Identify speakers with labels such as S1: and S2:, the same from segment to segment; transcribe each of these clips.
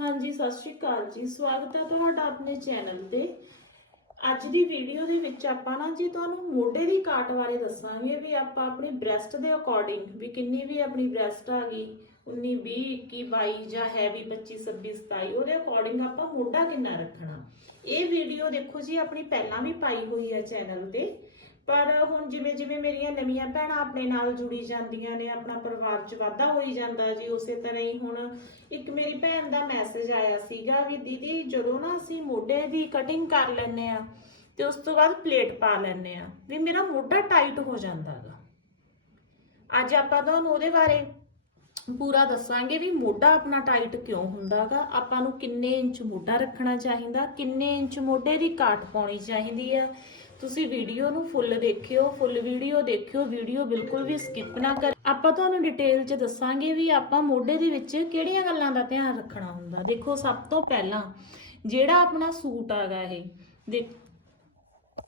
S1: ਹਾਂਜੀ, ਸਤਿ ਸ਼੍ਰੀ ਅਕਾਲ ਜੀ। ਸਵਾਗਤ ਹੈ ਤੁਹਾਡਾ ਆਪਣੇ ਚੈਨਲ ਤੇ। ਅੱਜ ਦੀ ਵੀਡੀਓ ਦੇ ਵਿੱਚ ਆਪਾਂ ਨਾ ਜੀ ਤੁਹਾਨੂੰ ਮੋਢੇ ਦੀ ਕਾਟ ਬਾਰੇ ਦੱਸਾਂਗੇ ਵੀ ਆਪਾਂ ਆਪਣੀ ਬ੍ਰੈਸਟ ਦੇ ਅਕੋਰਡਿੰਗ ਵੀ ਕਿੰਨੀ ਵੀ ਆਪਣੀ ਬ੍ਰੈਸਟ ਆ ਗਈ 19 20 21 22 ਜਾਂ ਹੈਵੀ 25 26 27 ਉਹਦੇ ਅਕੋਰਡਿੰਗ ਆਪਾਂ ਮੋਢਾ ਕਿੰਨਾ ਰੱਖਣਾ। ਇਹ ਵੀਡੀਓ ਦੇਖੋ ਜੀ, ਆਪਣੀ ਪਹਿਲਾਂ ਵੀ ਪਾਈ ਹੋਈ ਹੈ ਚੈਨਲ ਤੇ। ਪਰ ਹੁਣ ਜਿਵੇਂ ਜਿਵੇਂ ਮੇਰੀਆਂ ਨਵੀਆਂ ਭੈਣਾਂ ਆਪਣੇ ਨਾਲ ਜੁੜੀ ਜਾਂਦੀਆਂ ਨੇ, ਆਪਣਾ ਪਰਿਵਾਰ 'ਚ ਵਾਧਾ ਹੋਈ ਜਾਂਦਾ ਜੀ, ਉਸੇ ਤਰ੍ਹਾਂ ਹੀ ਹੁਣ ਇੱਕ ਮੇਰੀ ਭੈਣ ਦਾ ਮੈਸੇਜ ਆਇਆ ਸੀਗਾ ਵੀ ਦੀਦੀ ਜਦੋਂ ਨਾ ਅਸੀਂ ਮੋਢੇ ਦੀ ਕਟਿੰਗ ਕਰ ਲੈਂਦੇ ਆ ਤੇ ਉਸ ਤੋਂ ਬਾਅਦ ਪਲੇਟ ਪਾ ਲੈਂਦੇ ਆ ਵੀ ਮੇਰਾ ਮੋਢਾ ਟਾਈਟ ਹੋ ਜਾਂਦਾ ਗਾ। ਅੱਜ ਆਪਾਂ ਤੁਹਾਨੂੰ ਉਹਦੇ ਬਾਰੇ ਪੂਰਾ ਦੱਸਾਂਗੇ ਵੀ ਮੋਢਾ ਆਪਣਾ ਟਾਈਟ ਕਿਉਂ ਹੁੰਦਾਗਾ? ਆਪਾਂ ਨੂੰ ਕਿੰਨੇ ਇੰਚ ਮੋਢਾ ਰੱਖਣਾ ਚਾਹੀਦਾ? ਕਿੰਨੇ ਇੰਚ ਮੋਢੇ ਦੀ ਕਾਟ ਪਾਉਣੀ ਚਾਹੀਦੀ ਆ? ਤੁਸੀਂ ਵੀਡੀਓ ਨੂੰ ਫੁੱਲ ਦੇਖਿਓ ਫੁੱਲ ਵੀਡੀਓ ਦੇਖਿਓ, ਵੀਡੀਓ ਬਿਲਕੁਲ ਵੀ ਸਕਿਪ ਨਾ ਕਰ। ਆਪਾਂ ਤੁਹਾਨੂੰ ਡਿਟੇਲ 'ਚ ਦੱਸਾਂਗੇ ਵੀ ਆਪਾਂ ਮੋਢੇ ਦੇ ਵਿੱਚ ਕਿਹੜੀਆਂ ਗੱਲਾਂ ਦਾ ਧਿਆਨ ਰੱਖਣਾ ਹੁੰਦਾ। ਦੇਖੋ ਸਭ ਤੋਂ ਪਹਿਲਾਂ ਜਿਹੜਾ ਆਪਣਾ ਸੂਟ ਆਗਾ ਇਹ, ਦੇਖ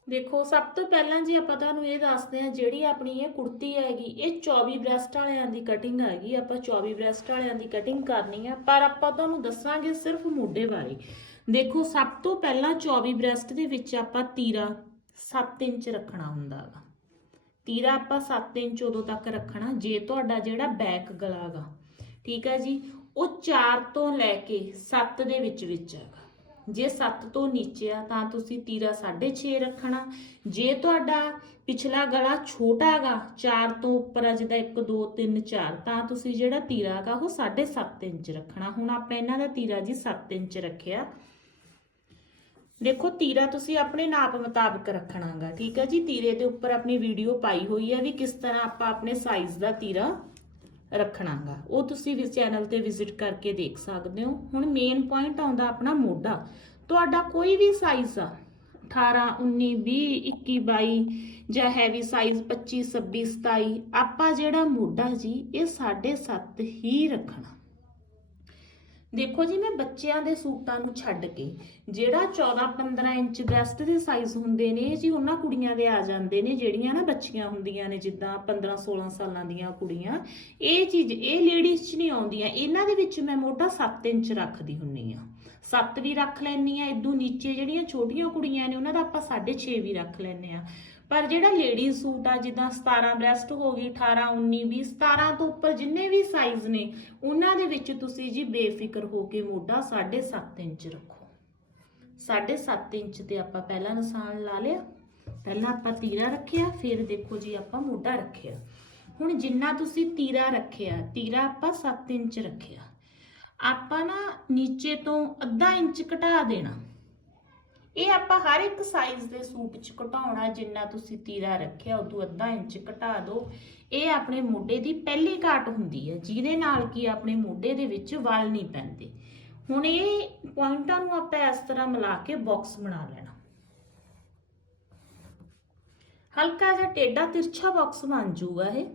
S1: ਦੇਖੋ, ਸਭ ਤੋਂ ਪਹਿਲਾਂ ਜੀ ਆਪਾਂ ਤੁਹਾਨੂੰ ਇਹ ਦੱਸਦੇ ਹਾਂ ਜਿਹੜੀ ਆਪਣੀ ਇਹ ਕੁੜਤੀ ਹੈਗੀ, ਇਹ 24 ਬ੍ਰੈਸਟ ਵਾਲਿਆਂ ਦੀ ਕਟਿੰਗ ਹੈਗੀ, ਆਪਾਂ 24 ਬ੍ਰੈਸਟ ਵਾਲਿਆਂ ਦੀ ਕਟਿੰਗ ਕਰਨੀ ਆ, ਪਰ ਆਪਾਂ ਤੁਹਾਨੂੰ ਦੱਸਾਂਗੇ ਸਿਰਫ ਮੋਢੇ ਬਾਰੇ। ਦੇਖੋ, ਸਭ ਤੋਂ ਪਹਿਲਾਂ 24 ਬ੍ਰੈਸਟ ਦੇ ਵਿੱਚ ਆਪਾਂ ਤੀਰਾ 7 ਇੰਚ ਰੱਖਣਾ ਹੁੰਦਾ ਵਾ ਤੀਰਾ ਆਪਾਂ 7 ਇੰਚ ਉਦੋਂ ਤੱਕ ਰੱਖਣਾ ਜੇ ਤੁਹਾਡਾ ਜਿਹੜਾ ਬੈਕ ਗਲਾ ਗਾ। ਠੀਕ ਹੈ ਜੀ? ਉਹ 4 ਤੋਂ ਲੈ ਕੇ 7 ਦੇ ਵਿੱਚ ਵਿੱਚ ਹੈਗਾ। ਜੇ 7 ਤੋਂ ਨੀਚੇ ਆ ਤਾਂ ਤੁਸੀਂ ਤੀਰਾ 6.5 ਰੱਖਣਾ। ਜੇ ਤੁਹਾਡਾ ਪਿਛਲਾ ਗਲਾ ਛੋਟਾ ਹੈਗਾ 4 ਤੋਂ ਉੱਪਰ ਆ ਜਿਹਦਾ 1 2 3 4 ਤਾਂ ਤੁਸੀਂ ਜਿਹੜਾ ਤੀਰਾ ਹੈਗਾ ਉਹ 7.5 ਇੰਚ ਰੱਖਣਾ। ਹੁਣ ਆਪਾਂ ਇਹਨਾਂ ਦਾ ਤੀਰਾ ਜੀ 7 ਇੰਚ ਰੱਖਿਆ। ਦੇਖੋ, ਤੀਰਾ ਤੁਸੀਂ ਆਪਣੇ ਨਾਪ ਮੁਤਾਬਕ ਰੱਖਣਾਗਾ ਠੀਕ ਹੈ ਜੀ? ਤੀਰੇ ਦੇ ਉੱਪਰ ਆਪਣੀ ਵੀਡੀਓ ਪਾਈ ਹੋਈ ਹੈ ਵੀ ਕਿਸ ਤਰ੍ਹਾਂ ਆਪਾਂ ਆਪਣੇ ਸਾਈਜ਼ ਦਾ ਤੀਰਾ ਰੱਖਣਾਗਾ। ਉਹ ਤੁਸੀਂ ਵੀ ਚੈਨਲ ਤੇ ਵਿਜ਼ਿਟ ਕਰਕੇ ਦੇਖ ਸਕਦੇ ਹੋ। ਹੁਣ ਮੇਨ ਪੁਆਇੰਟ ਆਉਂਦਾ ਆਪਣਾ ਮੋਢਾ। ਤੁਹਾਡਾ ਕੋਈ ਵੀ ਸਾਈਜ਼ ਆ 18 19 20 21 22 ਜਾਂ ਹੈਵੀ ਸਾਈਜ਼ 25 26 27 ਆਪਾਂ ਜਿਹੜਾ ਮੋਢਾ ਜੀ, ਇਹ 7.5 ਹੀ ਰੱਖਣਾ। ਦੇਖੋ ਜੀ, ਮੈਂ ਬੱਚਿਆਂ ਦੇ ਸੂਟਾਂ ਨੂੰ ਛੱਡ ਕੇ ਜਿਹੜਾ 14 15 ਇੰਚ ਬ੍ਰੈਸਟ ਦੇ ਸਾਈਜ਼ ਹੁੰਦੇ ਨੇ ਜੀ, ਉਹਨਾਂ ਕੁੜੀਆਂ ਦੇ ਆ ਜਾਂਦੇ ਨੇ, ਜਿਹੜੀਆਂ ਨਾ ਬੱਚੀਆਂ ਹੁੰਦੀਆਂ ਨੇ, ਜਿੱਦਾਂ 15 16 ਸਾਲਾਂ ਦੀਆਂ ਕੁੜੀਆਂ। ਇਹ ਚੀਜ਼, ਇਹ ਲੇਡੀਜ਼ 'ਚ ਨਹੀਂ ਆਉਂਦੀਆਂ। ਇਹਨਾਂ ਦੇ ਵਿੱਚ ਮੈਂ ਮੋਟਾ 7 ਇੰਚ ਰੱਖਦੀ ਹੁੰਨੀ ਆ। 7 ਵੀ ਰੱਖ ਲੈਣੀ ਆ। ਇਦੋਂ ਨੀਚੇ ਜਿਹੜੀਆਂ ਛੋਟੀਆਂ ਕੁੜੀਆਂ ਨੇ, ਉਹਨਾਂ ਦਾ ਆਪਾਂ 6.5 ਵੀ ਰੱਖ ਲੈਣੇ ਆ। ਪਰ ਜਿਹੜਾ ਲੇਡੀਜ਼ ਸੂਟ ਆ, ਜਿੱਦਾਂ 17 ਬ੍ਰੈਸਟ ਹੋ ਗਈ 18 19 20 17 ਤੋਂ ਉੱਪਰ ਜਿੰਨੇ ਵੀ ਸਾਈਜ਼ ਨੇ, ਉਹਨਾਂ ਦੇ ਵਿੱਚ ਤੁਸੀਂ ਜੀ ਬੇਫਿਕਰ ਹੋ ਕੇ ਮੋਢਾ 7.5 ਇੰਚ ਰੱਖੋ। 7.5 ਇੰਚ ਤੇ ਆਪਾਂ ਪਹਿਲਾਂ ਨਿਸ਼ਾਨ ਲਾ ਲਿਆ, ਪਹਿਲਾਂ ਆਪਾਂ ਤੀਰਾ ਰੱਖਿਆ, ਫਿਰ ਦੇਖੋ ਜੀ ਆਪਾਂ ਮੋਢਾ ਰੱਖਿਆ। ਹੁਣ ਜਿੰਨਾ ਤੁਸੀਂ ਤੀਰਾ ਰੱਖਿਆ, ਤੀਰਾ ਆਪਾਂ 7 ਇੰਚ ਰੱਖਿਆ। ਆਪਾਂ ਨਾ ਨੀਚੇ ਤੋਂ ਅੱਧਾ ਇੰਚ ਘਟਾ ਦੇਣਾ। ਇਹ ਆਪਾਂ ਹਰ ਇੱਕ ਸਾਈਜ਼ ਦੇ ਸੂਟ 'ਚ ਘਟਾਉਣਾ, ਜਿੰਨਾ ਤੁਸੀਂ ਤੀਰਾ ਰੱਖਿਆ ਉਦੋਂ ਅੱਧਾ ਇੰਚ ਘਟਾ ਦਿਓ। ਇਹ ਆਪਣੇ ਮੋਢੇ ਦੀ ਪਹਿਲੀ ਕਾਟ ਹੁੰਦੀ ਹੈ, ਜਿਹਦੇ ਨਾਲ ਕਿ ਆਪਣੇ ਮੋਢੇ ਦੇ ਵਿੱਚ ਵਾਲ ਨਹੀਂ ਪੈਂਦੇ। ਹੁਣ ਇਹ ਪੁਆਇੰਟਾਂ ਨੂੰ ਆਪਾਂ ਇਸ ਤਰ੍ਹਾਂ ਮਿਲਾ ਕੇ ਬਾਕਸ ਬਣਾ ਲੈਣਾ। ਹਲਕਾ ਜਿਹਾ ਟੇਢਾ ਤਿਰਛਾ ਬਾਕਸ ਬਣ ਜਾਊਗਾ ਇਹ।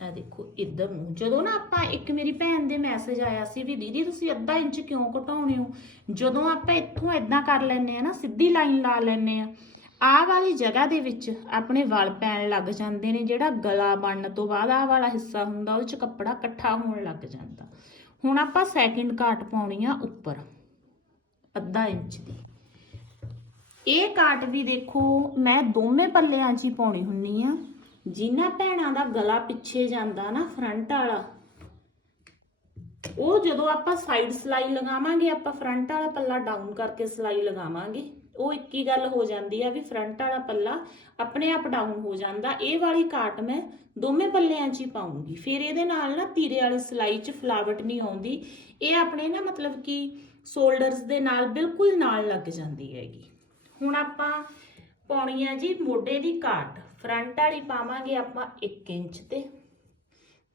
S1: ਆ ਦੇਖੋ, ਇੱਧਰ ਨੂੰ। ਜਦੋਂ ਨਾ ਆਪਾਂ ਇੱਕ ਮੇਰੀ ਭੈਣ ਦੇ ਮੈਸੇਜ ਆਇਆ ਸੀ ਵੀ ਦੀਦੀ, ਤੁਸੀਂ ਅੱਧਾ ਇੰਚ ਕਿਉਂ ਘਟਾਉਣੇ ਹੋ? ਜਦੋਂ ਆਪਾਂ ਇੱਥੋਂ ਇਦਾਂ ਕਰ ਲੈਨੇ ਆ ਨਾ, ਸਿੱਧੀ ਲਾਈਨ ਲਾ ਲੈਨੇ ਆ ਆਹ ਵਾਲੀ ਜਗ੍ਹਾ ਦੇ ਵਿੱਚ ਆਪਣੇ ਵਾਲ ਪੈਣ ਲੱਗ ਜਾਂਦੇ ਨੇ, ਜਿਹੜਾ ਗਲਾ ਬਣਨ ਤੋਂ ਬਾਅਦ ਆਹ ਵਾਲਾ ਹਿੱਸਾ ਹੁੰਦਾ, ਉਹਦੇ ਚ ਕੱਪੜਾ ਇਕੱਠਾ ਹੋਣ ਲੱਗ ਜਾਂਦਾ। ਹੁਣ ਆਪਾਂ ਸੈਕਿੰਡ ਕਾਟ ਪਾਉਣੀ ਆ ਉੱਪਰ, ਅੱਧਾ ਇੰਚ ਦੀ। ਇਹ ਕਾਟ ਵੀ ਦੇਖੋ, ਮੈਂ ਦੋਵੇਂ ਪੱਲਿਆਂ 'ਚ ਹੀ ਪਾਉਣੀ ਹੁੰਨੀ ਆ। ਜਿਨ੍ਹਾਂ ਭੈਣਾਂ ਦਾ ਗਲਾ ਪਿੱਛੇ ਜਾਂਦਾ ਨਾ ਫਰੰਟ ਵਾਲਾ, ਉਹ ਜਦੋਂ ਆਪਾਂ ਸਾਈਡ ਸਲਾਈ ਲਗਾਵਾਂਗੇ, ਆਪਾਂ ਫਰੰਟ ਵਾਲਾ ਪੱਲਾ ਡਾਊਨ ਕਰਕੇ ਸਲਾਈ ਲਗਾਵਾਂਗੇ, ਉਹ ਇੱਕ ਹੀ ਗੱਲ ਹੋ ਜਾਂਦੀ ਆ ਵੀ ਫਰੰਟ ਵਾਲਾ ਪੱਲਾ ਆਪਣੇ ਆਪ ਡਾਊਨ ਹੋ ਜਾਂਦਾ। ਇਹ ਵਾਲੀ ਕਾਟ ਮੈਂ ਦੋਵੇਂ ਪੱਲਿਆਂ 'ਚ ਹੀ ਪਾਉਂਗੀ। ਫਿਰ ਇਹਦੇ ਨਾਲ ਨਾ ਤੀਰੇ ਵਾਲੀ ਸਲਾਈ 'ਚ ਫਲਾਵਟ ਨਹੀਂ ਆਉਂਦੀ। ਇਹ ਆਪਣੇ ਨਾ ਮਤਲਬ ਕਿ ਸ਼ੋਲਡਰਸ ਦੇ ਨਾਲ ਬਿਲਕੁਲ ਨਾਲ ਲੱਗ ਜਾਂਦੀ ਹੈਗੀ। ਹੁਣ ਆਪਾਂ ਪਾਉਣੀ ਆ ਜੀ ਮੋਢੇ ਦੀ ਕਾਟ। ਫਰੰਟ ਵਾਲੀ ਪਾਵਾਂਗੇ ਆਪਾਂ 1 ਇੰਚ ਤੇ।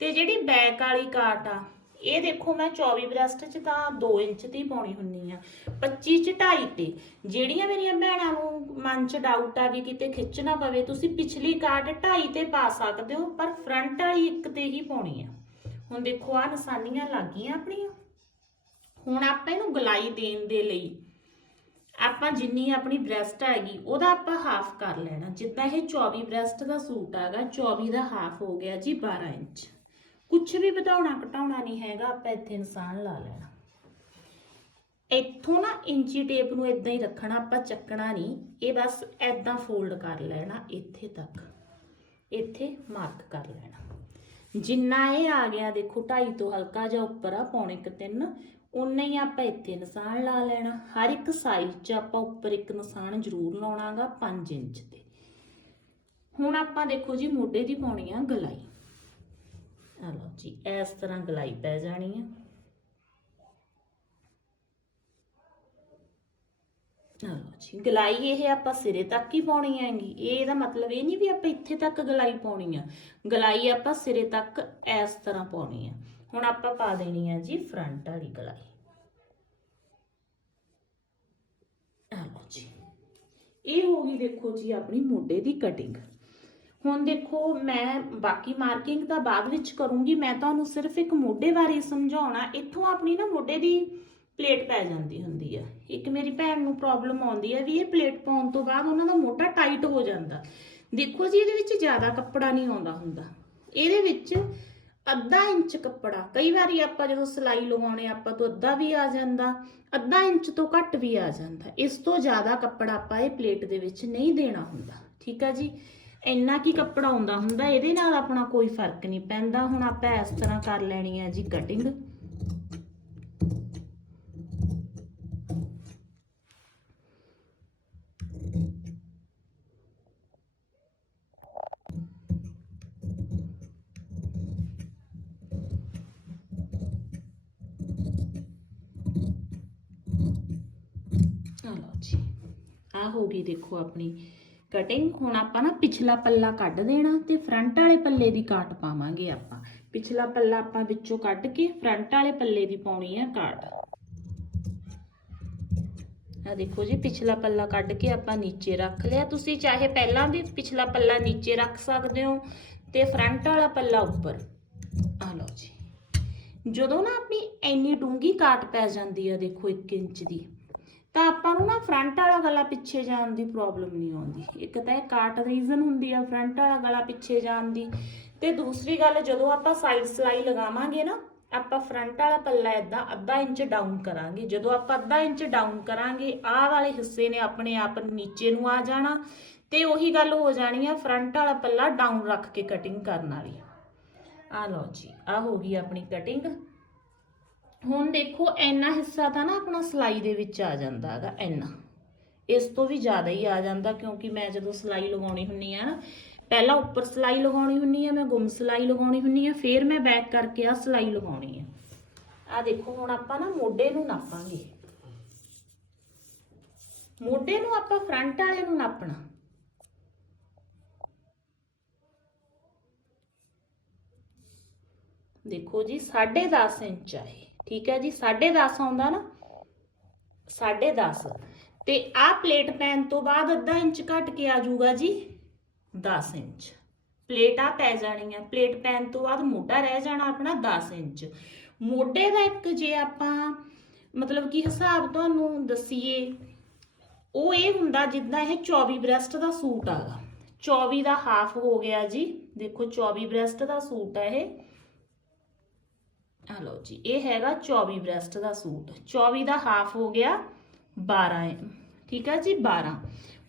S1: ਤੇ ਜਿਹੜੀ ਬੈਕ ਵਾਲੀ ਕਾਟ ਆ, ਇਹ ਦੇਖੋ ਮੈਂ 24 ਬ੍ਰੈਸਟ ਚ ਤਾਂ 2 ਇੰਚ ਦੀ ਪਾਉਣੀ ਹੁੰਨੀ ਆ। 25 ਚ 2.5 ਤੇ। ਜਿਹੜੀਆਂ ਮੇਰੀਆਂ ਭੈਣਾਂ ਨੂੰ ਮਨ ਚ ਡਾਊਟ ਆ ਵੀ ਕਿਤੇ ਖਿੱਚਣਾ ਪਵੇ, ਤੁਸੀਂ ਪਿਛਲੀ ਕਾਟ 2.5 ਤੇ ਪਾ ਸਕਦੇ ਹੋ, ਪਰ ਫਰੰਟ ਵਾਲੀ ਇੱਕ ਤੇ ਹੀ ਪਾਉਣੀ ਆ। ਹੁਣ ਦੇਖੋ ਆ ਨਿਸ਼ਾਨੀਆਂ ਲੱਗ ਗਈਆਂ ਆਪਣੀਆਂ। ਹੁਣ ਆਪਾਂ ਇਹਨੂੰ ਗਲਾਈ ਦੇਣ ਦੇ ਲਈ ਆਪਾਂ ਜਿੰਨੀ ਆਪਣੀ ਬ੍ਰੈਸਟ ਹੈਗੀ, ਉਹਦਾ ਆਪਾਂ ਹਾਫ ਕਰ ਲੈਣਾ। ਜਿੱਦਾਂ ਇਹ 24 ਬ੍ਰੈਸਟ ਦਾ ਸੂਟ ਹੈਗਾ 24 ਦਾ ਹਾਫ ਹੋ ਗਿਆ ਜੀ 12 ਇੰਚ। ਕੁਝ ਵੀ ਵਧਾਉਣਾ ਘਟਾਉਣਾ ਨਹੀਂ ਹੈਗਾ, ਆਪਾਂ ਇੱਥੇ ਨਿਸ਼ਾਨ ਲਾ ਲੈਣਾ। ਇੱਥੋਂ ਨਾ ਇੰਚੀ ਟੇਪ ਨੂੰ ਇਦਾਂ ਹੀ ਰੱਖਣਾ, ਆਪਾਂ ਚੱਕਣਾ ਨਹੀਂ। ਇਹ ਬਸ ਇਦਾਂ ਫੋਲਡ ਕਰ ਲੈਣਾ, ਇੱਥੇ ਤੱਕ। ਇੱਥੇ ਮਾਰਕ ਕਰ ਲੈਣਾ। ਜਿੰਨਾ ਇਹ ਆ ਗਿਆ, ਦੇਖੋ 2.5 ਤੋਂ ਹਲਕਾ ਜਿਹਾ ਉੱਪਰ ਆ, ਪੌਣੇ ਕੁ 3 ਉਨਾ ਹੀ ਆਪਾਂ ਇੱਥੇ ਨਿਸ਼ਾਨ ਲਾ ਲੈਣਾ। ਹਰ ਇੱਕ ਸਾਈਜ਼ 'ਚ ਆਪਾਂ ਉੱਪਰ ਇੱਕ ਨਿਸ਼ਾਨ ਜ਼ਰੂਰ ਲਾਉਣਾਗਾ 5 ਇੰਚ ਤੇ। ਹੁਣ ਆਪਾਂ ਦੇਖੋ ਜੀ ਮੋਢੇ ਦੀ ਪਾਉਣੀ ਆ ਗਲਾਈ। ਆ ਲਓ ਜੀ, ਇਸ ਤਰ੍ਹਾਂ ਗਲਾਈ ਪੈ ਜਾਣੀ ਆ। ਆ ਜੀ, ਗਲਾਈ ਇਹ ਆਪਾਂ ਸਿਰੇ ਤੱਕ ਹੀ ਪਾਉਣੀ ਹੈਗੀ। ਇਹ ਇਹਦਾ ਮਤਲਬ ਇਹ ਨਹੀਂ ਵੀ ਆਪਾਂ ਇੱਥੇ ਤੱਕ ਗਲਾਈ ਪਾਉਣੀ ਆ। ਗਲਾਈ ਆਪਾਂ ਸਿਰੇ ਤੱਕ ਇਸ ਤਰ੍ਹਾਂ ਪਾਉਣੀ ਆ। ਹੁਣ ਆਪਾਂ ਪਾ ਦੇਣੀ ਹੈ ਜੀ ਫਰੰਟ ਵਾਲੀ ਗਲਾਈ ਆ ਜੀ। ਇਹ ਹੋ ਗਈ ਦੇਖੋ ਜੀ ਆਪਣੀ ਮੋਢੇ ਦੀ ਕਟਿੰਗ ਹੁਣ ਦੇਖੋ ਮੈਂ ਬਾਕੀ ਮਾਰਕਿੰਗ ਤਾਂ ਬਾਅਦ ਵਿੱਚ ਕਰੂੰਗੀ, ਮੈਂ ਤੁਹਾਨੂੰ ਸਿਰਫ ਇੱਕ ਮੋਢੇ ਬਾਰੇ ਸਮਝਾਉਣਾ, ਇੱਥੋਂ ਆਪਣੀ ਨਾ ਮੋਢੇ ਦੀ ਪਲੇਟ ਪੈ ਜਾਂਦੀ ਹੁੰਦੀ ਆ। ਇੱਕ ਮੇਰੀ ਭੈਣ ਨੂੰ ਪ੍ਰੋਬਲਮ ਆਉਂਦੀ ਹੈ ਵੀ ਇਹ ਪਲੇਟ ਪਾਉਣ ਤੋਂ ਬਾਅਦ ਉਹਨਾਂ ਦਾ ਮੋਢਾ ਟਾਈਟ ਹੋ ਜਾਂਦਾ। ਦੇਖੋ ਜੀ ਇਹਦੇ ਵਿੱਚ ਜ਼ਿਆਦਾ ਕੱਪੜਾ ਨਹੀਂ ਆਉਂਦਾ ਹੁੰਦਾ। ਇਹਦੇ ਵਿੱਚ ਅੱਧਾ ਇੰਚ ਕੱਪੜਾ। ਕਈ ਵਾਰੀ ਆਪਾਂ ਜਦੋਂ ਸਿਲਾਈ ਲਗਾਉਣੇ ਆਪਾਂ ਤੋਂ ਅੱਧਾ ਵੀ ਆ ਜਾਂਦਾ, ਅੱਧਾ ਇੰਚ ਤੋਂ ਘੱਟ ਵੀ ਆ ਜਾਂਦਾ। ਇਸ ਤੋਂ ਜ਼ਿਆਦਾ ਕੱਪੜਾ ਆਪਾਂ ਇਹ ਪਲੇਟ ਦੇ ਵਿੱਚ ਨਹੀਂ ਦੇਣਾ ਹੁੰਦਾ। ਠੀਕ ਆ ਜੀ? ਇੰਨਾ ਕੀ ਕੱਪੜਾ ਆਉਂਦਾ ਹੁੰਦਾ, ਇਹਦੇ ਨਾਲ ਆਪਣਾ ਕੋਈ ਫ਼ਰਕ ਨਹੀਂ ਪੈਂਦਾ। ਹੁਣ ਆਪਾਂ ਇਸ ਤਰ੍ਹਾਂ ਕਰ ਲੈਣੀ ਹੈ ਜੀ ਕਟਿੰਗ ਆ ਲਓ ਜੀ ਆ ਹੋ ਗਈ ਦੇਖੋ ਆਪਣੀ ਕਟਿੰਗ ਹੁਣ ਆਪਾਂ ਨਾ ਪਿਛਲਾ ਪੱਲਾ ਕੱਢ ਦੇਣਾ ਤੇ ਫਰੰਟ ਵਾਲੇ ਪੱਲੇ ਦੀ ਕਾਟ ਪਾਵਾਂਗੇ ਆਪਾਂ। ਪਿਛਲਾ ਪੱਲਾ ਆਪਾਂ ਵਿੱਚੋਂ ਕੱਢ ਕੇ ਫਰੰਟ ਵਾਲੇ ਪੱਲੇ ਦੀ ਪਾਉਣੀ ਆ ਕਾਟ। ਆ ਦੇਖੋ ਜੀ, ਪਿਛਲਾ ਪੱਲਾ ਕੱਢ ਕੇ ਆਪਾਂ ਨੀਚੇ ਰੱਖ ਲਿਆ। ਤੁਸੀਂ ਚਾਹੇ ਪਹਿਲਾਂ ਵੀ ਪਿਛਲਾ ਪੱਲਾ ਨੀਚੇ ਰੱਖ ਸਕਦੇ ਹੋ ਤੇ ਫਰੰਟ ਵਾਲਾ ਪੱਲਾ ਉੱਪਰ। ਆ ਲਓ ਜੀ। ਜਦੋਂ ਨਾ ਆਪਣੀ ਇੰਨੀ ਡੂੰਗੀ ਕਾਟ ਪੈ ਜਾਂਦੀ ਆ ਦੇਖੋ 1 ਇੰਚ ਦੀ ਤਾਂ ਆਪਾਂ ਨੂੰ ਨਾ ਫਰੰਟ ਵਾਲਾ ਗਲਾ ਪਿੱਛੇ ਜਾਣ ਦੀ ਪ੍ਰੋਬਲਮ ਨਹੀਂ ਆਉਂਦੀ। ਇੱਕ ਤਾਂ ਇਹ ਕਾਟ ਰੀਜ਼ਨ ਹੁੰਦੀ ਆ ਫਰੰਟ ਵਾਲਾ ਗਲਾ ਪਿੱਛੇ ਜਾਣ ਦੀ। ਤੇ ਦੂਸਰੀ ਗੱਲ, ਜਦੋਂ ਆਪਾਂ ਸਾਈਡ ਸਲਾਈ ਲਗਾਵਾਂਗੇ ਨਾ, ਆਪਾਂ ਫਰੰਟ ਵਾਲਾ ਪੱਲਾ ਇਦਾਂ ਅੱਧਾ ਇੰਚ ਡਾਊਨ ਕਰਾਂਗੇ। ਜਦੋਂ ਆਪਾਂ ਅੱਧਾ ਇੰਚ ਡਾਊਨ ਕਰਾਂਗੇ, ਆਹ ਵਾਲੇ ਹਿੱਸੇ ਨੇ ਆਪਣੇ ਆਪ ਨੀਚੇ ਨੂੰ ਆ ਜਾਣਾ ਤੇ ਉਹੀ ਗੱਲ ਹੋ ਜਾਣੀ ਆ ਫਰੰਟ ਵਾਲਾ ਪੱਲਾ ਡਾਊਨ ਰੱਖ ਕੇ ਕਟਿੰਗ ਕਰਨ ਵਾਲੀ। ਆ ਲਓ ਜੀ ਆ ਹੋ ਗਈ ਆਪਣੀ ਕਟਿੰਗ ਹੁਣ ਦੇਖੋ, ਇੰਨਾ ਹਿੱਸਾ ਤਾਂ ਨਾ ਆਪਣਾ ਸਲਾਈ ਦੇ ਵਿੱਚ ਆ ਜਾਂਦਾ ਹੈਗਾ, ਇੰਨਾ। ਇਸ ਤੋਂ ਵੀ ਜ਼ਿਆਦਾ ਹੀ ਆ ਜਾਂਦਾ, ਕਿਉਂਕਿ ਮੈਂ ਜਦੋਂ ਸਲਾਈ ਲਗਾਉਣੀ ਹੁੰਨੀ ਆ ਨਾ, ਪਹਿਲਾਂ ਉੱਪਰ ਸਲਾਈ ਲਗਾਉਣੀ ਹੁੰਨੀ ਆ, ਮੈਂ ਗੁੰਮ ਸਲਾਈ ਲਗਾਉਣੀ ਹੁੰਨੀ ਆ, ਫਿਰ ਮੈਂ ਬੈਕ ਕਰਕੇ ਆ ਸਲਾਈ ਲਗਾਉਣੀ ਆ। ਆ ਦੇਖੋ, ਹੁਣ ਆਪਾਂ ਨਾ ਮੋਢੇ ਨੂੰ ਨਾਪਾਂਗੇ। ਮੋਢੇ ਨੂੰ ਆਪਾਂ ਫਰੰਟ ਵਾਲੇ ਨੂੰ ਨਾਪਣਾ। ਦੇਖੋ ਜੀ 10.5 ਇੰਚ ਆ ਇਹ। ਠੀਕ ਹੈ ਜੀ 10.5 ਆਉਂਦਾ ਨਾ? 10.5 ਤੇ ਆਹ ਪਲੇਟ ਪੈਣ ਤੋਂ ਬਾਅਦ ਅੱਧਾ ਇੰਚ ਘਟ ਕੇ ਆ ਜਾਊਗਾ ਜੀ 10 ਇੰਚ। ਪਲੇਟ ਆ ਪੈ ਜਾਣੀ ਆ। ਪਲੇਟ ਪੈਣ ਤੋਂ ਬਾਅਦ ਮੋਢਾ ਰਹਿ ਜਾਣਾ ਆਪਣਾ 10 ਇੰਚ। ਮੋਢੇ ਦਾ ਇੱਕ ਜੇ ਆਪਾਂ ਮਤਲਬ ਕਿ ਹਿਸਾਬ ਤੁਹਾਨੂੰ ਦਸੀਏ, ਉਹ ਇਹ ਹੁੰਦਾ ਜਿੱਦਾਂ ਇਹ 24 ਬ੍ਰੈਸਟ ਦਾ ਸੂਟ ਆਗਾ। 24 ਦਾ ਹਾਫ ਹੋ ਗਿਆ ਜੀ। ਦੇਖੋ 24 ਬ੍ਰੈਸਟ ਦਾ ਸੂਟ ਆ ਇਹ। ਲਓ ਜੀ, ਇਹ ਹੈਗਾ 24 ਬ੍ਰੈਸਟ ਦਾ ਸੂਟ। 24 ਦਾ ਹਾਫ ਹੋ ਗਿਆ 12 ਠੀਕ ਹੈ ਜੀ 12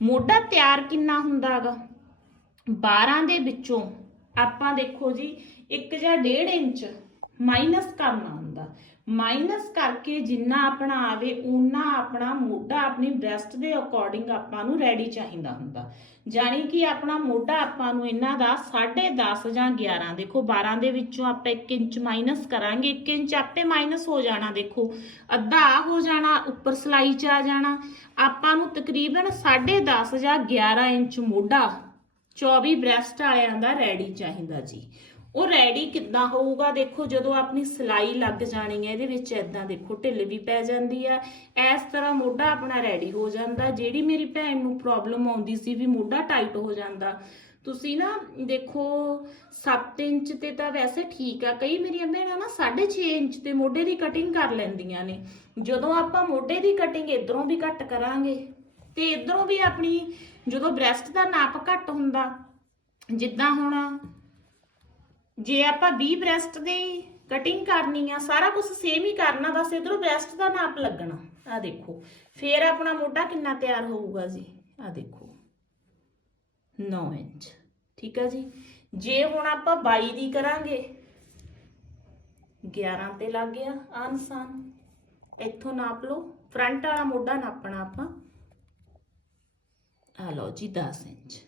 S1: ਮੋਢਾ ਤਿਆਰ ਕਿੰਨਾ ਹੁੰਦਾ ਹੈਗਾ? 12 ਦੇ ਵਿੱਚੋਂ ਆਪਾਂ ਦੇਖੋ ਜੀ 1 ਜਾਂ 1.5 ਇੰਚ ਮਾਈਨਸ ਕਰਨਾ ਹੁੰਦਾ। ਮਾਈਨਸ ਕਰਕੇ ਜਿੰਨਾ ਆਪਣਾ ਆਵੇ ਉਨਾ ਆਪਣਾ ਮੋਢਾ ਆਪਣੀ ਬ੍ਰੈਸਟ ਦੇ ਅਕੋਰਡਿੰਗ ਆਪਾਂ ਨੂੰ ਰੈਡੀ ਚਾਹੀਦਾ ਹੁੰਦਾ। ਜਾਣੀ ਕਿ ਆਪਣਾ ਮੋਢਾ ਆਪਾਂ ਨੂੰ ਇਹਨਾਂ ਦਾ 10.5 ਜਾਂ 11 ਦੇਖੋ 12 ਦੇ ਵਿੱਚੋਂ ਆਪਾਂ 1 ਇੰਚ ਮਾਈਨਸ ਕਰਾਂਗੇ 1 ਇੰਚ ਆਪੇ ਮਾਈਨਸ ਹੋ ਜਾਣਾ, ਦੇਖੋ। ਅੱਧਾ ਆ ਹੋ ਜਾਣਾ, ਉੱਪਰ ਸਲਾਈ ਚ ਆ ਜਾਣਾ। ਆਪਾਂ ਨੂੰ ਤਕਰੀਬਨ 10.5 ਜਾਂ 11 ਇੰਚ ਮੋਢਾ 24 ਬ੍ਰੈਸਟ ਵਾਲਿਆਂ ਦਾ ਰੈਡੀ ਚਾਹੀਦਾ ਜੀ। ਉਹ ਰੈਡੀ ਕਿੱਦਾਂ ਹੋਊਗਾ? ਦੇਖੋ, ਜਦੋਂ ਆਪਣੀ ਸਲਾਈ ਲੱਗ ਜਾਣੀ ਹੈ, ਇਹਦੇ ਵਿੱਚ ਇਦਾਂ ਦੇਖੋ, ਢਿੱਲ ਵੀ ਪੈ ਜਾਂਦੀ ਆ। ਇਸ ਤਰ੍ਹਾਂ ਮੋਢਾ ਆਪਣਾ ਰੈਡੀ ਹੋ ਜਾਂਦਾ। ਜਿਹੜੀ ਮੇਰੀ ਭੈਣ ਨੂੰ ਪ੍ਰੋਬਲਮ ਆਉਂਦੀ ਸੀ ਵੀ ਮੋਢਾ ਟਾਈਟ ਹੋ ਜਾਂਦਾ। ਤੁਸੀਂ ਨਾ ਦੇਖੋ 7 ਇੰਚ ਤੇ ਤਾਂ ਵੈਸੇ ਠੀਕ ਆ। ਕਈ ਮੇਰੀਆਂ ਭੈਣਾਂ ਨਾ 6.5 ਇੰਚ ਤੇ ਮੋਢੇ ਦੀ ਕਟਿੰਗ ਕਰ ਲੈਂਦੀਆਂ ਨੇ। ਜਦੋਂ ਆਪਾਂ ਮੋਢੇ ਦੀ ਕਟਿੰਗ ਇਧਰੋਂ ਵੀ ਘੱਟ ਕਰਾਂਗੇ ਤੇ ਇਧਰੋਂ ਵੀ ਆਪਣੀ ਜਦੋਂ ਬ੍ਰੈਸਟ ਦਾ ਨਾਪ ਘੱਟ ਹੁੰਦਾ, ਜਿੱਦਾਂ ਹੁਣ ਜੇ ਆਪਾਂ 20 ਬ੍ਰੈਸਟ ਦੀ ਕਟਿੰਗ ਕਰਨੀ ਆ, ਸਾਰਾ ਕੁਝ ਸੇਮ ਹੀ ਕਰਨਾ, ਬਸ ਇਧਰੋਂ ਬ੍ਰੈਸਟ ਦਾ ਨਾਪ ਲੱਗਣਾ। ਆ ਦੇਖੋ, ਫੇਰ ਆਪਣਾ ਮੋਢਾ ਕਿੰਨਾ ਤਿਆਰ ਹੋਊਗਾ ਜੀ? ਆ ਦੇਖੋ 9 ਇੰਚ, ਠੀਕ ਆ ਜੀ? ਜੇ ਹੁਣ ਆਪਾਂ 22 ਦੀ ਕਰਾਂਗੇ 11 ਤੇ ਲੱਗ ਗਿਆ ਆਹ ਨਿਸ਼ਾਨ ਇੱਥੋਂ ਨਾਪ ਲਓ ਫਰੰਟ ਵਾਲਾ ਮੋਢਾ ਨਾਪਣਾ ਆਪਾਂ। ਆ ਲਓ ਜੀ 10 ਇੰਚ।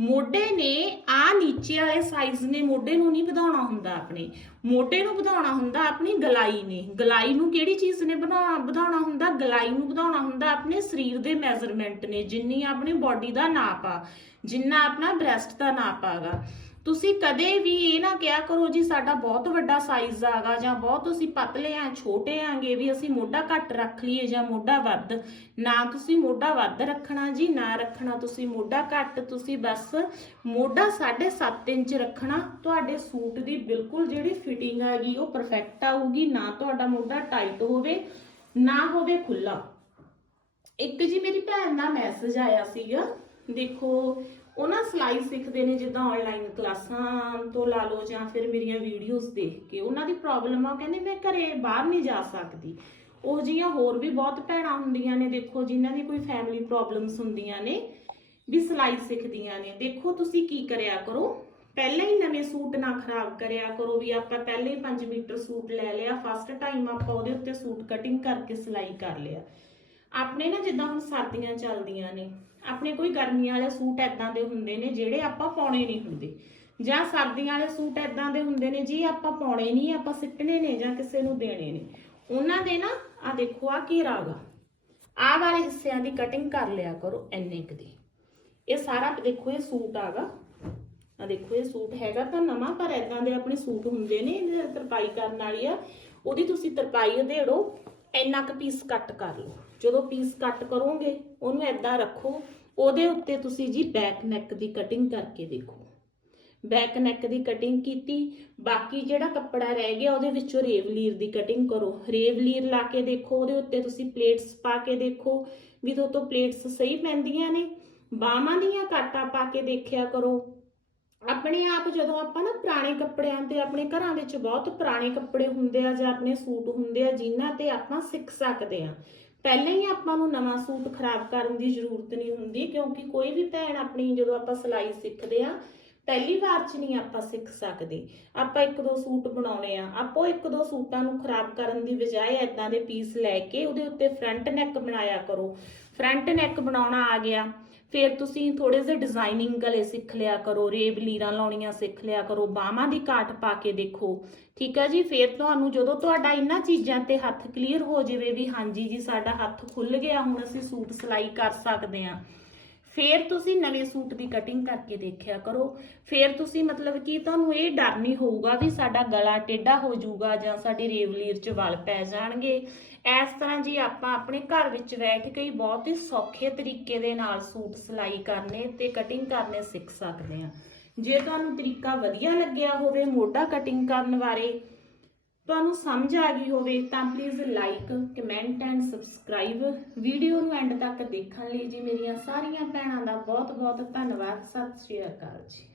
S1: ਮੋਢੇ ਨੇ, ਆ ਨੀਚੇ ਵਾਲੇ ਸਾਈਜ਼ ਨੇ, ਮੋਢੇ ਨੂੰ ਨਹੀਂ ਵਧਾਉਣਾ ਹੁੰਦਾ ਆਪਣੇ। ਮੋਢੇ ਨੂੰ ਵਧਾਉਣਾ ਹੁੰਦਾ ਆਪਣੀ ਗਲਾਈ ਨੇ। ਗਲਾਈ ਨੂੰ ਕਿਹੜੀ ਚੀਜ਼ ਨੇ ਬਣਾ, ਵਧਾਉਣਾ ਹੁੰਦਾ? ਗਲਾਈ ਨੂੰ ਵਧਾਉਣਾ ਹੁੰਦਾ ਆਪਣੇ ਸਰੀਰ ਦੇ ਮੈਜ਼ਰਮੈਂਟ ਨੇ, ਜਿੰਨੀ ਆਪਣੀ ਬਾਡੀ ਦਾ ਨਾਪ ਆ, ਜਿੰਨਾ ਆਪਣਾ ਬ੍ਰੈਸਟ ਦਾ ਨਾਪ ਆਗਾ। ਤੁਸੀਂ ਕਦੇ ਵੀ ਇਹ ਨਾ ਕਿਹਾ ਕਰੋ ਜੀ, ਸਾਡਾ ਬਹੁਤ ਵੱਡਾ ਸਾਈਜ਼ ਆਗਾ ਜਾਂ ਬਹੁਤ ਅਸੀਂ ਪਤਲੇ ਆ, ਛੋਟੇ ਆਂਗੇ ਵੀ ਅਸੀਂ ਮੋਢਾ ਘੱਟ ਰੱਖ ਲਈਏ ਜਾਂ ਮੋਢਾ ਵੱਧ। ਨਾ ਤੁਸੀਂ ਮੋਢਾ ਵੱਧ ਰੱਖਣਾ ਜੀ, ਨਾ ਰੱਖਣਾ ਤੁਸੀਂ ਮੋਢਾ ਘੱਟ। ਤੁਸੀਂ ਬਸ ਮੋਢਾ 7.5 ਇੰਚ ਰੱਖਣਾ, ਤੁਹਾਡੇ ਸੂਟ ਦੀ ਬਿਲਕੁਲ ਜਿਹੜੀ ਫਿਟਿੰਗ ਆਗੀ ਉਹ ਪਰਫੈਕਟ ਆਊਗੀ। ਨਾ ਤੁਹਾਡਾ ਮੋਢਾ ਟਾਈਟ ਹੋਵੇ, ਨਾ ਹੋਵੇ ਖੁੱਲਾ ਇੱਕ ਜੀ ਮੇਰੀ ਭੈਣ ਦਾ ਮੈਸੇਜ ਆਇਆ ਸੀਗਾ। ਦੇਖੋ ਉਹਨਾਂ ਸਿਲਾਈ ਸਿੱਖਦੇ ਨੇ ਜਿੱਦਾਂ ਆਨਲਾਈਨ ਕਲਾਸਾਂ ਤੋਂ ਲਾ ਲਓ ਜਾਂ ਫਿਰ ਮੇਰੀਆਂ ਵੀਡੀਓਜ਼ ਦੇਖ ਕੇ। ਉਹਨਾਂ ਦੀ ਪ੍ਰੋਬਲਮ ਆ, ਉਹ ਕਹਿੰਦੇ ਮੈਂ ਘਰੇ ਬਾਹਰ ਨਹੀਂ ਜਾ ਸਕਦੀ। ਉਹ ਜੀਆਂ ਹੋਰ ਵੀ ਬਹੁਤ ਭੈਣਾਂ ਹੁੰਦੀਆਂ ਨੇ, ਦੇਖੋ, ਜਿਨ੍ਹਾਂ ਦੀ ਕੋਈ ਫੈਮਿਲੀ ਪ੍ਰੋਬਲਮਸ ਹੁੰਦੀਆਂ ਨੇ, ਵੀ ਸਿਲਾਈ ਸਿੱਖਦੀਆਂ ਨੇ। ਦੇਖੋ, ਤੁਸੀਂ ਕੀ ਕਰਿਆ ਕਰੋ? ਪਹਿਲਾਂ ਹੀ ਨਵੇਂ ਸੂਟ ਨਾ ਖਰਾਬ ਕਰਿਆ ਕਰੋ ਵੀ ਆਪਾਂ ਪਹਿਲਾਂ ਹੀ 5 ਮੀਟਰ ਸੂਟ ਲੈ ਲਿਆ ਫਸਟ ਟਾਈਮ ਆਪਾਂ ਉਹਦੇ ਉੱਤੇ ਸੂਟ ਕਟਿੰਗ ਕਰਕੇ ਸਿਲਾਈ ਕਰ ਲਿਆ। ਆਪਣੇ ਨਾ ਜਿੱਦਾਂ ਹੁਣ ਸਰਦੀਆਂ ਚੱਲਦੀਆਂ ਨੇ, ਆਪਣੇ ਕੋਈ ਗਰਮੀਆਂ ਵਾਲੇ ਸੂਟ ਐਦਾਂ ਦੇ ਹੁੰਦੇ ਨੇ ਜਿਹੜੇ ਆਪਾਂ ਪਾਉਣੇ ਨਹੀਂ ਹੁੰਦੇ। ਜਾਂ ਸਰਦੀਆਂ ਵਾਲੇ ਸੂਟ ਐਦਾਂ ਦੇ ਹੁੰਦੇ ਨੇ, ਜੀ ਆਪਾਂ ਪਾਉਣੇ ਨਹੀਂ, ਆਪਾਂ ਸਿੱਟਣੇ ਨੇ ਜਾਂ ਕਿਸੇ ਨੂੰ ਦੇਣੇ ਨੇ। ਉਹਨਾਂ ਦੇ ਨਾ ਆ ਦੇਖੋ ਆ ਕੀ ਰਾਗਾ ਆਹ ਵਾਲੇ ਹਿੱਸਿਆਂ ਦੀ ਕਟਿੰਗ ਕਰ ਲਿਆ ਕਰੋ, ਇੰਨੇ ਕੁ ਦੀ। ਇਹ ਸਾਰਾ ਦੇਖੋ, ਇਹ ਸੂਟ ਆਗਾ। ਆ ਦੇਖੋ, ਇਹ ਸੂਟ ਹੈਗਾ ਤਾਂ ਨਵਾਂ, ਪਰ ਐਦਾਂ ਦੇ ਆਪਣੇ ਸੂਟ ਹੁੰਦੇ ਨੇ, ਇਹਦੀ ਤਰਪਾਈ ਕਰਨ ਵਾਲੀ ਆ। ਉਹਦੀ ਤੁਸੀਂ ਤਰਪਾਈ ਉਧੇੜੋ। ਇੰਨਾ ਕੁ ਪੀਸ ਕੱਟ ਕਰ ਲਓ। ਜਦੋਂ ਪੀਸ ਕੱਟ ਕਰੋਗੇ, ਉਹਨੂੰ ਐਦਾਂ ਰੱਖੋ, ਉਹਦੇ ਉੱਤੇ ਤੁਸੀਂ ਜੀ ਬੈਕ ਨੈਕ ਦੀ ਕਟਿੰਗ ਕਰਕੇ ਦੇਖੋ। ਬੈਕ ਨੈਕ ਦੀ ਕਟਿੰਗ ਕੀਤੀ, ਬਾਕੀ ਜਿਹੜਾ ਕੱਪੜਾ ਰਹਿ ਗਿਆ, ਉਹਦੇ ਵਿੱਚੋਂ ਰੇਵਲੀਰ ਦੀ ਕਟਿੰਗ ਕਰੋ। ਰੇਵਲੀਰ ਲਾ ਕੇ ਦੇਖੋ, ਉਹਦੇ ਉੱਤੇ ਤੁਸੀਂ ਪਲੇਟਸ ਪਾ ਕੇ ਦੇਖੋ ਵੀ ਤੋਂ ਤੋਂ ਪਲੇਟਸ ਸਹੀ ਪੈਂਦੀਆਂ ਨੇ। ਬਾਹਾਂ ਦੀਆਂ ਕਾਟਾ ਪਾ ਕੇ ਦੇਖਿਆ ਕਰੋ। ਆਪਣੇ ਆਪ ਜਦੋਂ ਆਪਾਂ ਨਾ ਪੁਰਾਣੇ ਕੱਪੜਿਆਂ ਤੇ, ਆਪਣੇ ਘਰਾਂ ਵਿੱਚ ਬਹੁਤ ਪੁਰਾਣੇ ਕੱਪੜੇ ਹੁੰਦੇ ਆ ਜਾਂ ਆਪਣੇ ਸੂਟ ਹੁੰਦੇ ਆ ਜਿਨ੍ਹਾਂ ਤੇ ਆਪਾਂ ਸਿੱਖ ਸਕਦੇ ਆ। ਪਹਿਲਾਂ ਹੀ ਆਪਾਂ ਨੂੰ ਨਵਾਂ ਸੂਟ ਖਰਾਬ ਕਰਨ ਦੀ ਜ਼ਰੂਰਤ ਨਹੀਂ ਹੁੰਦੀ ਕਿਉਂਕਿ ਕੋਈ ਵੀ ਭੈਣ ਆਪਣੀ ਜਦੋਂ ਆਪਾਂ ਸਿਲਾਈ ਸਿੱਖਦੇ ਆ ਪਹਿਲੀ ਵਾਰ ਚ ਨਹੀਂ ਆਪਾਂ ਸਿੱਖ ਸਕਦੇ। ਆਪਾਂ ਇੱਕ ਦੋ ਸੂਟ ਬਣਾਉਣੇ ਆ। ਆਪੋ ਇੱਕ ਦੋ ਸੂਟਾਂ ਨੂੰ ਖਰਾਬ ਕਰਨ ਦੀ ਬਜਾਏ ਐਦਾਂ ਦੇ ਪੀਸ ਲੈ ਕੇ ਉਹਦੇ ਉੱਤੇ ਫਰੰਟ ਨੈਕ ਬਣਾਇਆ ਕਰੋ। ਫਰੰਟ ਨੈਕ ਬਣਾਉਣਾ ਆ ਗਿਆ। ਫਿਰ ਤੁਸੀਂ ਥੋੜੇ ਜਿਹੇ ਡਿਜ਼ਾਈਨਿੰਗ ਗਲੇ ਸਿੱਖ ਲਿਆ ਕਰੋ। ਰੇਬ ਲੀਰਾਂ ਲਾਉਣੀਆਂ ਸਿੱਖ ਲਿਆ ਕਰੋ। ਬਾਹਾਂ ਦੀ ਕਾਟ ਪਾ ਕੇ ਦੇਖੋ। ਠੀਕ ਹੈ ਜੀ? ਫਿਰ ਤੁਹਾਨੂੰ ਜਦੋਂ ਤੁਹਾਡਾ ਇਹਨਾਂ ਚੀਜ਼ਾਂ ਤੇ ਹੱਥ ਕਲੀਅਰ ਹੋ ਜਾਵੇ ਵੀ ਹਾਂਜੀ ਜੀ, ਸਾਡਾ ਹੱਥ ਖੁੱਲ ਗਿਆ, ਹੁਣ ਅਸੀਂ ਸੂਟ ਸਿਲਾਈ ਕਰ ਸਕਦੇ ਹਾਂ। ਫਿਰ ਤੁਸੀਂ ਨਵੇਂ ਸੂਟ ਦੀ ਕਟਿੰਗ ਕਰਕੇ ਦੇਖਿਆ ਕਰੋ। ਫਿਰ ਤੁਸੀਂ ਮਤਲਬ ਕਿ ਤੁਹਾਨੂੰ ਇਹ ਡਰ ਨਹੀਂ ਹੋਊਗਾ ਵੀ ਸਾਡਾ ਗਲਾ ਟੇਢਾ ਹੋ ਜਾਊਗਾ ਜਾਂ ਸਾਡੀ ਰੇਵਲੀਰ 'ਚ ਵਲ ਪੈ ਜਾਣਗੇ। ਇਸ ਤਰ੍ਹਾਂ ਜੀ ਆਪਾਂ ਆਪਣੇ ਘਰ ਵਿੱਚ ਬੈਠ ਕੇ ਹੀ ਬਹੁਤ ਹੀ ਸੌਖੇ ਤਰੀਕੇ ਦੇ ਨਾਲ ਸੂਟ ਸਿਲਾਈ ਕਰਨੇ ਤੇ ਕਟਿੰਗ ਕਰਨੇ ਸਿੱਖ ਸਕਦੇ ਹਾਂ। ਜੇ ਤੁਹਾਨੂੰ ਤਰੀਕਾ ਵਧੀਆ ਲੱਗਿਆ ਹੋਵੇ ਮੋਢਾ ਕਟਿੰਗ ਕਰਨ ਬਾਰੇ ਤੁਹਾਨੂੰ ਸਮਝ ਆ ਗਈ ਹੋਵੇ ਤਾਂ please like comment and subscribe video ਨੂੰ ਐਂਡ ਤੱਕ ਦੇਖਣ ਲਈ ਜੀ ਮੇਰੀਆਂ ਸਾਰੀਆਂ ਭੈਣਾਂ ਦਾ ਬਹੁਤ ਬਹੁਤ ਧੰਨਵਾਦ। ਸਤਿ ਸ਼੍ਰੀ ਅਕਾਲ ਜੀ।